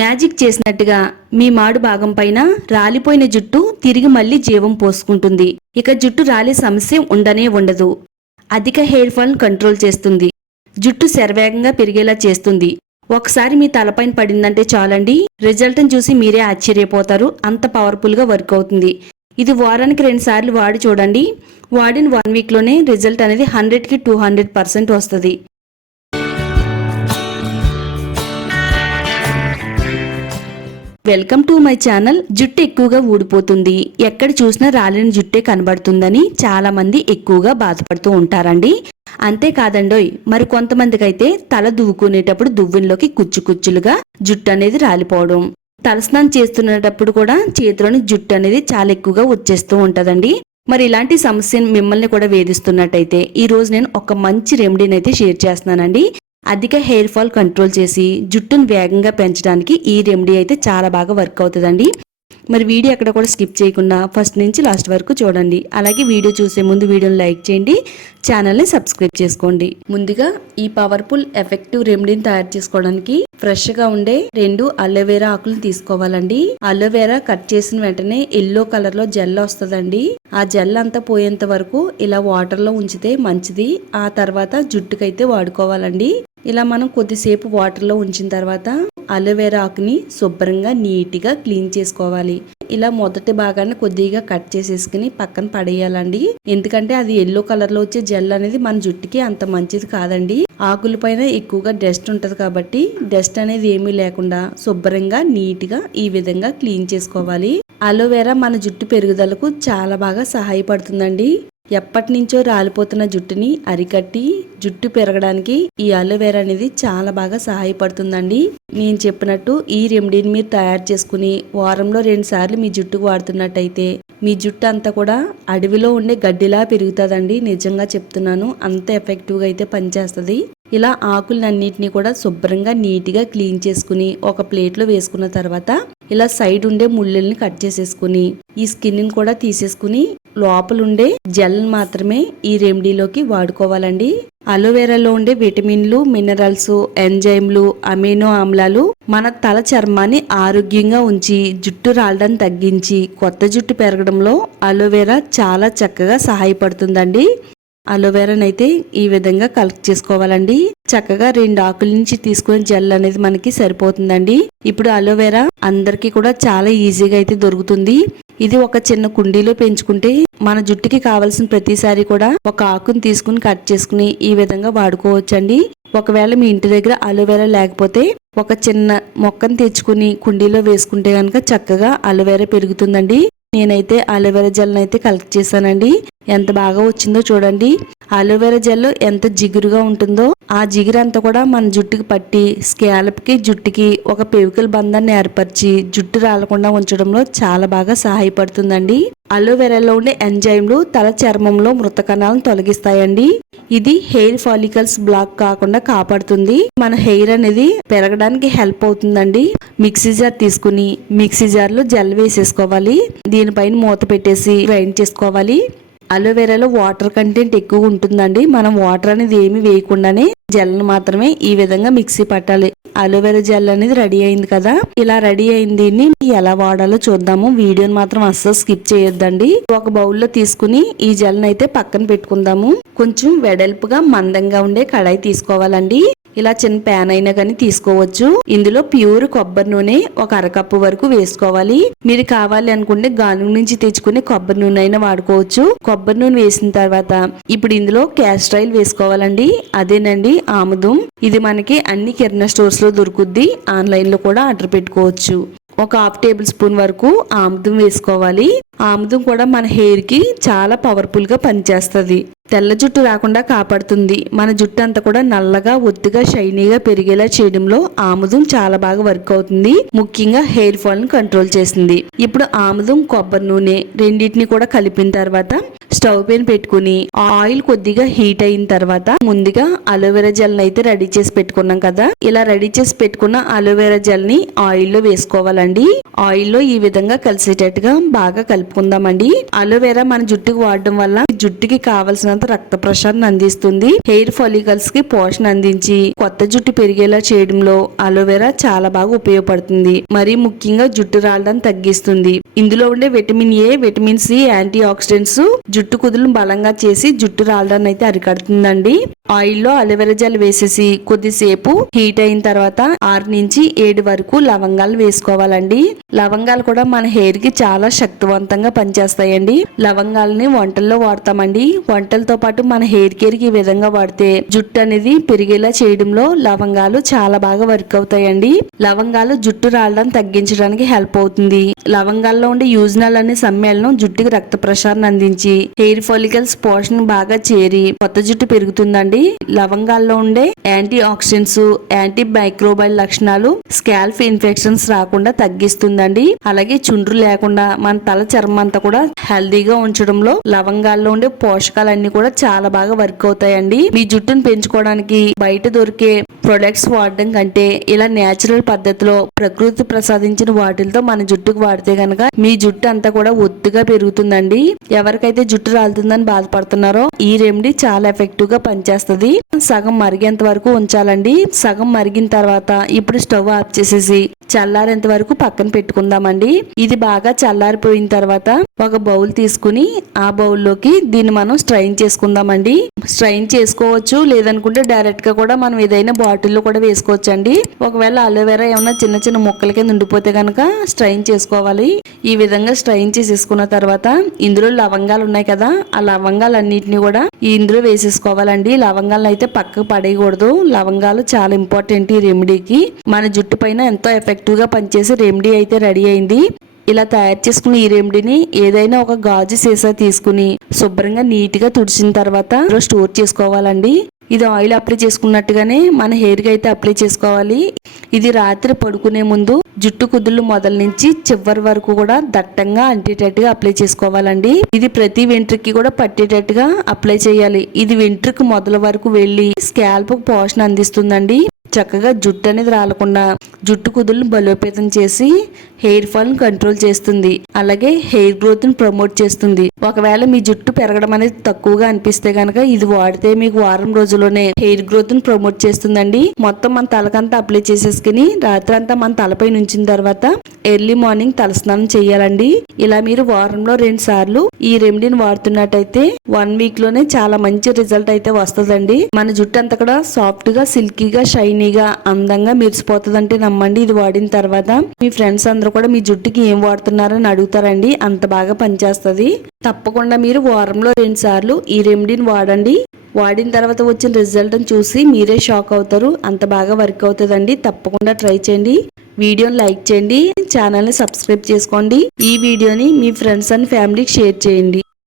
Magic చేసినట్టుగా మీ మాడు భాగం పైన రాలిపోయిన జుట్టు తిరిగి మళ్ళీ జీవం పోసుకుంటుంది. ఇక జుట్టు రాలే సమస్య ఉండనే ఉండదు. అధిక హెయిర్ ఫాల్ కంట్రోల్ చేస్తుంది. జుట్టు శరవేగంగా పెరిగేలా చేస్తుంది. ఒకసారి మీ తలపైన పడిందంటే చాలండి, రిజల్ట్ని చూసి మీరే ఆశ్చర్యపోతారు. అంత పవర్ఫుల్గా వర్క్ అవుతుంది. ఇది వారానికి 2 సార్లు వాడి చూడండి. వాడిన 1 వీక్లోనే రిజల్ట్ అనేది 100కి 200% వస్తుంది. Welcome to my channel. జుట్టు ఎక్కువగా ఊడిపోతుంది, ఎక్కడ చూసినా రాలిన జుట్టే కనబడుతుందని చాలా మంది ఎక్కువగా బాధపడుతూ ఉంటారండి. అంతేకాదండోయ్, మరి కొంతమందికి అయితే తల దువ్వుకునేటప్పుడు దువ్వెనలోకి కుచ్చులుగా జుట్టు అనేది రాలిపోవడం, తలస్నానం చేస్తున్నప్పుడు కూడా చేతిలోని జుట్టు అనేది చాలా ఎక్కువగా వచ్చేస్తూ ఉంటదండి. మరి ఇలాంటి సమస్య మిమ్మల్ని కూడా వేధిస్తున్నట్టయితే ఈ రోజు నేను ఒక మంచి రెమెడీని అయితే షేర్ చేస్తున్నానండి. అధిక హెయిర్ ఫాల్ కంట్రోల్ చేసి జుట్టును వేగంగా పెంచడానికి ఈ రెమెడీ అయితే చాలా బాగా వర్క్ అవుతుందండి. మరి వీడియో ఎక్కడ కూడా స్కిప్ చేయకుండా ఫస్ట్ నుంచి లాస్ట్ వరకు చూడండి. అలాగే వీడియో చూసే ముందు వీడియోని లైక్ చేయండి, ఛానల్ని సబ్స్క్రైబ్ చేసుకోండి. ముందుగా ఈ పవర్ఫుల్ ఎఫెక్టివ్ రెమెడీని తయారు చేసుకోవడానికి ఫ్రెష్గా ఉండే 2 అలోవెరా ఆకులను తీసుకోవాలండి. అలోవెరా కట్ చేసిన వెంటనే ఎల్లో కలర్లో జెల్ వస్తుందండి. ఆ జెల్ అంతా పోయేంత వరకు ఇలా వాటర్లో ఉంచితే మంచిది. ఆ తర్వాత జుట్టుకైతే వాడుకోవాలండి. ఇలా మనం కొద్దిసేపు వాటర్లో ఉంచిన తర్వాత అలోవెరా ఆకుని శుభ్రంగా నీట్గా క్లీన్ చేసుకోవాలి. ఇలా మొదటి భాగాన్ని కొద్దిగా కట్ చేసేసుకుని పక్కన పడేయాలండి. ఎందుకంటే అది ఎల్లో కలర్ లో వచ్చే జెల్ అనేది మన జుట్టుకి అంత మంచిది కాదండి. ఆకుల పైన ఎక్కువగా డస్ట్ ఉంటది కాబట్టి డస్ట్ అనేది ఏమీ లేకుండా శుభ్రంగా నీట్గా ఈ విధంగా క్లీన్ చేసుకోవాలి. అలోవెరా మన జుట్టు పెరుగుదలకు చాలా బాగా సహాయపడుతుందండి. ఎప్పటి నుంచో రాలిపోతున్న జుట్టుని అరికట్టి జుట్టు పెరగడానికి ఈ అలోవెరా అనేది చాలా బాగా సహాయపడుతుందండి. నేను చెప్పినట్టు ఈ రెమెడీని మీరు తయారు చేసుకుని వారంలో 2 సార్లు మీ జుట్టుకు వాడుతున్నట్టయితే మీ జుట్టు అంతా కూడా అడవిలో ఉండే గడ్డిలా పెరుగుతుందండి. నిజంగా చెప్తున్నాను, అంత ఎఫెక్టివ్గా అయితే పనిచేస్తుంది. ఇలా ఆకులన్నిటిని కూడా శుభ్రంగా నీట్గా క్లీన్ చేసుకుని ఒక ప్లేట్లో వేసుకున్న తర్వాత ఇలా సైడ్ ఉండే ముళ్ళల్ని కట్ చేసేసుకుని ఈ స్కిన్ కూడా తీసేసుకుని లోపల ఉండే జెల్ మాత్రమే ఈ రెమెడీలోకి వాడుకోవాలండి. అలోవెరాలో ఉండే విటమిన్లు, మినరల్స్, ఎంజైమ్లు, అమినో ఆమ్లాలు మన తల చర్మాన్ని ఆరోగ్యంగా ఉంచి జుట్టు రాలడం తగ్గించి కొత్త జుట్టు పెరగడంలో అలోవెరా చాలా చక్కగా సహాయపడుతుందండి. అలోవెరాని అయితే ఈ విధంగా కలెక్ట్ చేసుకోవాలండి. చక్కగా 2 ఆకుల నుంచి తీసుకునే జెల్ అనేది మనకి సరిపోతుందండి. ఇప్పుడు అలోవెరా అందరికీ కూడా చాలా ఈజీగా అయితే దొరుకుతుంది. ఇది ఒక చిన్న కుండీలో పెంచుకుంటే మన జుట్టుకి కావాల్సిన ప్రతిసారి కూడా ఒక ఆకుని తీసుకుని కట్ చేసుకుని ఈ విధంగా వాడుకోవచ్చండి. ఒకవేళ మీ ఇంటి దగ్గర అలోవెరా లేకపోతే ఒక చిన్న మొక్కను తెచ్చుకుని కుండీలో వేసుకుంటే కనుక చక్కగా అలోవెరా పెరుగుతుందండి. నేనైతే అలోవెరా జెల్ అయితే కలెక్ట్ చేశానండి. ఎంత బాగా వచ్చిందో చూడండి. అలోవెరా జెల్ ఎంత జిగురుగా ఉంటుందో ఆ జిగురు అంతా కూడా మన జుట్టుకి పట్టి స్కాల్ప్ కి జుట్టుకి ఒక పెవికల్ బంధాన్ని ఏర్పరిచి జుట్టు రాలకుండా ఉంచడంలో చాలా బాగా సహాయపడుతుందండి. అలోవెరాలో ఉండే ఎంజైమ్లు తల చర్మంలో మృత కణాలను తొలగిస్తాయండి. ఇది హెయిర్ ఫాలికల్స్ బ్లాక్ కాకుండా కాపాడుతుంది. మన హెయిర్ అనేది పెరగడానికి హెల్ప్ అవుతుందండి. మిక్సీ జార్ తీసుకుని మిక్సీ జార్ లో జెల్ వేసేసుకోవాలి. దీనిపైన మూత పెట్టేసి గ్రైండ్ చేసుకోవాలి. అలోవెరాలో వాటర్ కంటెంట్ ఎక్కువ ఉంటుందండి. మనం వాటర్ అనేది ఏమి వేయకుండానే జెల్ మాత్రమే ఈ విధంగా మిక్సీ పట్టాలి. అలోవెరా జెల్ అనేది రెడీ అయింది కదా. ఇలా రెడీ అయిన దీన్ని ఎలా వాడాలో చూద్దాము. వీడియోని మాత్రం అస్సలు స్కిప్ చేయొద్దండి. ఒక బౌల్లో తీసుకుని ఈ జెల్ అయితే పక్కన పెట్టుకుందాము. కొంచెం వెడల్పుగా మందంగా ఉండే కడాయి తీసుకోవాలండి. ఇలా చిన్న ప్యాన్ అయినా కానీ తీసుకోవచ్చు. ఇందులో ప్యూర్ కొబ్బరి నూనె ఒక అరకప్పు వరకు వేసుకోవాలి. మీరు కావాలి అనుకుంటే గానుగ నుంచి తెచ్చుకునే కొబ్బరి నూనె అయినా వాడుకోవచ్చు. కొబ్బరి నూనె వేసిన తర్వాత ఇప్పుడు ఇందులో క్యాస్టర్ ఆయిల్ వేసుకోవాలండి. అదేనండి ఆముదం. ఇది మనకి అన్ని కిరాణా స్టోర్స్ లో దొరుకుద్ది. ఆన్లైన్ లో కూడా ఆర్డర్ పెట్టుకోవచ్చు. ఒక 1/2 టేబుల్ స్పూన్ వరకు ఆముదం వేసుకోవాలి. ఆముదం కూడా మన హెయిర్ కి చాలా పవర్ఫుల్ గా పనిచేస్తుంది. తెల్ల జుట్టు రాకుండా కాపాడుతుంది. మన జుట్టు అంతా కూడా నల్లగా ఒత్తుగా షైనీగా పెరిగేలా చేయడంలో ఆముదం చాలా బాగా వర్క్ అవుతుంది. ముఖ్యంగా హెయిర్ ఫాల్ ని కంట్రోల్ చేస్తుంది. ఇప్పుడు ఆముదం, కొబ్బరి నూనె రెండింటిని కూడా కలిపిన తర్వాత స్టవ్ పైన పెట్టుకుని ఆయిల్ కొద్దిగా హీట్ అయిన తర్వాత ముందుగా అలోవెరా జెల్ అయితే రెడీ చేసి పెట్టుకున్నాం కదా. ఇలా రెడీ చేసి పెట్టుకున్న అలోవెరా జెల్ ని ఆయిల్ లో వేసుకోవాలండి. ఆయిల్లో ఈ విధంగా కలిసేటట్టుగా బాగా కలుపుకుందామండి. అలోవెరా మన జుట్టుకు వాడడం వల్ల జుట్టుకి కావలసినంత రక్త ప్రసరణ అందిస్తుంది. హెయిర్ ఫాలికల్స్ కి పోషణ అందించి కొత్త జుట్టు పెరిగేలా చేయడంలో అలోవెరా చాలా బాగా ఉపయోగపడుతుంది. మరీ ముఖ్యంగా జుట్టు రాలడాన్ని తగ్గిస్తుంది. ఇందులో ఉండే vitamin A, vitamin C, antioxidants జుట్టు కుదులను బలంగా చేసి జుట్టు రాలడాన్ని అయితే అరికడుతుందండి. ఆయిల్లో అలోవెరా జెల్ వేసేసి కొద్దిసేపు హీట్ అయిన తర్వాత 6 నుంచి 7 వరకు లవంగాలు వేసుకోవాలండి. లవంగాలు కూడా మన హెయిర్ కి చాలా శక్తివంతంగా పనిచేస్తాయండి. లవంగాలని వంటల్లో వాడతామండి. వంటలతో పాటు మన హెయిర్ కేర్ కి ఈ విధంగా వాడితే జుట్టు అనేది పెరిగేలా చేయడంలో లవంగాలు చాలా బాగా వర్క్ అవుతాయండి. లవంగాలు జుట్టు రాలడం తగ్గించడానికి హెల్ప్ అవుతుంది. లవంగాల్లో ఉండే యూజ్నల్ అనే సమ్మేళనం జుట్టుకి రక్త ప్రసరణ అందించి హెయిర్ ఫాలికల్స్ పోషణ బాగా చేరి కొత్త జుట్టు పెరుగుతుందండి. లవంగాల్లో ఉండే యాంటీ ఆక్సిడెంట్స్, యాంటీ మైక్రోబైల్ లక్షణాలు స్కాల్ప్ ఇన్ఫెక్షన్స్ రాకుండా తగ్గిస్తుందండి. అలాగే చుండ్రు లేకుండా మన తల చర్మం అంతా కూడా హెల్దీగా ఉంచడంలో లవంగాల్లో ఉండే పోషకాలన్నీ కూడా చాలా బాగా వర్క్ అవుతాయండి. మీ జుట్టును పెంచుకోవడానికి బయట దొరికే ప్రొడక్ట్స్ వాడడం కంటే ఇలా నేచురల్ పద్ధతిలో ప్రకృతి ప్రసాదించిన వాటిలతో మన జుట్టుకు వాడితే గనక మీ జుట్టు అంతా కూడా ఒత్తుగా పెరుగుతుందండి. ఎవరికైతే జుట్టు రాలుతుందని బాధపడుతున్నారో ఈ రెమెడీ చాలా ఎఫెక్టివ్ గా పనిచేస్తుంది. సగం మరిగేంత వరకు ఉంచాలండి. సగం మరిగిన తర్వాత ఇప్పుడు స్టవ్ ఆఫ్ చేసేసి చల్లారేంత వరకు పక్కన పెట్టుకుందామండి. ఇది బాగా చల్లారిపోయిన తర్వాత ఒక బౌల్ తీసుకుని ఆ బౌల్లోకి దీన్ని మనం స్ట్రైన్ చేసుకుందామండి. స్ట్రైన్ చేసుకోవచ్చు, లేదనుకుంటే డైరెక్ట్ గా కూడా మనం ఏదైనా బాటిల్లో కూడా వేసుకోవచ్చు అండి. ఒకవేళ అలోవెరా ఏమైనా చిన్న చిన్న ముక్కల కింద ఉండిపోతే కనుక స్ట్రైన్ చేసుకోవాలి. ఈ విధంగా స్ట్రైన్ చేసేసుకున్న తర్వాత ఇందులో లవంగాలు ఉన్నాయి కదా, ఆ లవంగాలన్నిటిని కూడా ఇందులో వేసేసుకోవాలండి. లవంగాలను అయితే పక్కకు పడేయకూడదు. లవంగాలు చాలా ఇంపార్టెంట్ ఈ రెమెడీకి. మన జుట్టు పైన ఎంతో ఎఫెక్టివ్ గా పనిచేసే రెమెడీ అయితే రెడీ అయింది. ఇలా తయారు చేసుకున్న ఈ రెమెడీని ఏదైనా ఒక గాజు సీసా తీసుకుని శుభ్రంగా నీట్ గా తుడిచిన తర్వాత స్టోర్ చేసుకోవాలండి. ఇది ఆయిల్ అప్లై చేసుకున్నట్టుగానే మన హెయిర్ కి అయితే అప్లై చేసుకోవాలి. ఇది రాత్రి పడుకునే ముందు జుట్టు కుదుళ్ళు మొదల నుంచి చివరి వరకు కూడా దట్టంగా అంటేటట్టుగా అప్లై చేసుకోవాలండి. ఇది ప్రతి వెంట్రుకి కూడా పట్టేటట్టుగా అప్లై చేయాలి. ఇది వెంట్రుకి మొదల వరకు వెళ్లి స్కాల్ప్ పోషణ అందిస్తుందండి. చక్కగా జుట్టు అనేది రాలకుండా జుట్టు కుదులను బలోపేతం చేసి హెయిర్ ఫాల్ కంట్రోల్ చేస్తుంది. అలాగే హెయిర్ గ్రోత్ ని ప్రమోట్ చేస్తుంది. ఒకవేళ మీ జుట్టు పెరగడం అనేది తక్కువగా అనిపిస్తే గనక ఇది వాడితే మీకు వారం రోజుల్లోనే హెయిర్ గ్రోత్ ని ప్రమోట్ చేస్తుందండి. మొత్తం మన తలకంతా అప్లై చేసేసుకుని రాత్రి అంతా మన తలపై ఉంచిన తర్వాత ఎర్లీ మార్నింగ్ తలస్నానం చేయాలండి. ఇలా మీరు వారంలో 2 సార్లు ఈ రెమెడీని వాడుతున్నట్టయితే 1 వీక్ లోనే చాలా మంచి రిజల్ట్ అయితే వస్తుందండి. మన జుట్టు అంతా కూడా సాఫ్ట్ గా, సిల్కీగా, షైనీగా, అందంగా మెరిసిపోతుందంటే నమ్మండి. ఇది వాడిన తర్వాత మీ ఫ్రెండ్స్ అందరూ కూడా మీ జుట్టుకి ఏం వాడుతున్నారని అడుగుతారండి. అంత బాగా పనిచేస్తుంది. తప్పకుండా మీరు వారంలో 2 సార్లు ఈ రెమెడీని వాడండి. వాడిన తర్వాత వచ్చిన రిజల్ట్ చూసి మీరే షాక్ అవుతారు. అంత బాగా వర్క్ అవుతుందండి. తప్పకుండా ట్రై చేయండి. వీడియోని లైక్ చేయండి, ఛానల్ని సబ్స్క్రైబ్ చేసుకోండి. ఈ వీడియోని మీ ఫ్రెండ్స్ అండ్ ఫ్యామిలీకి షేర్ చేయండి.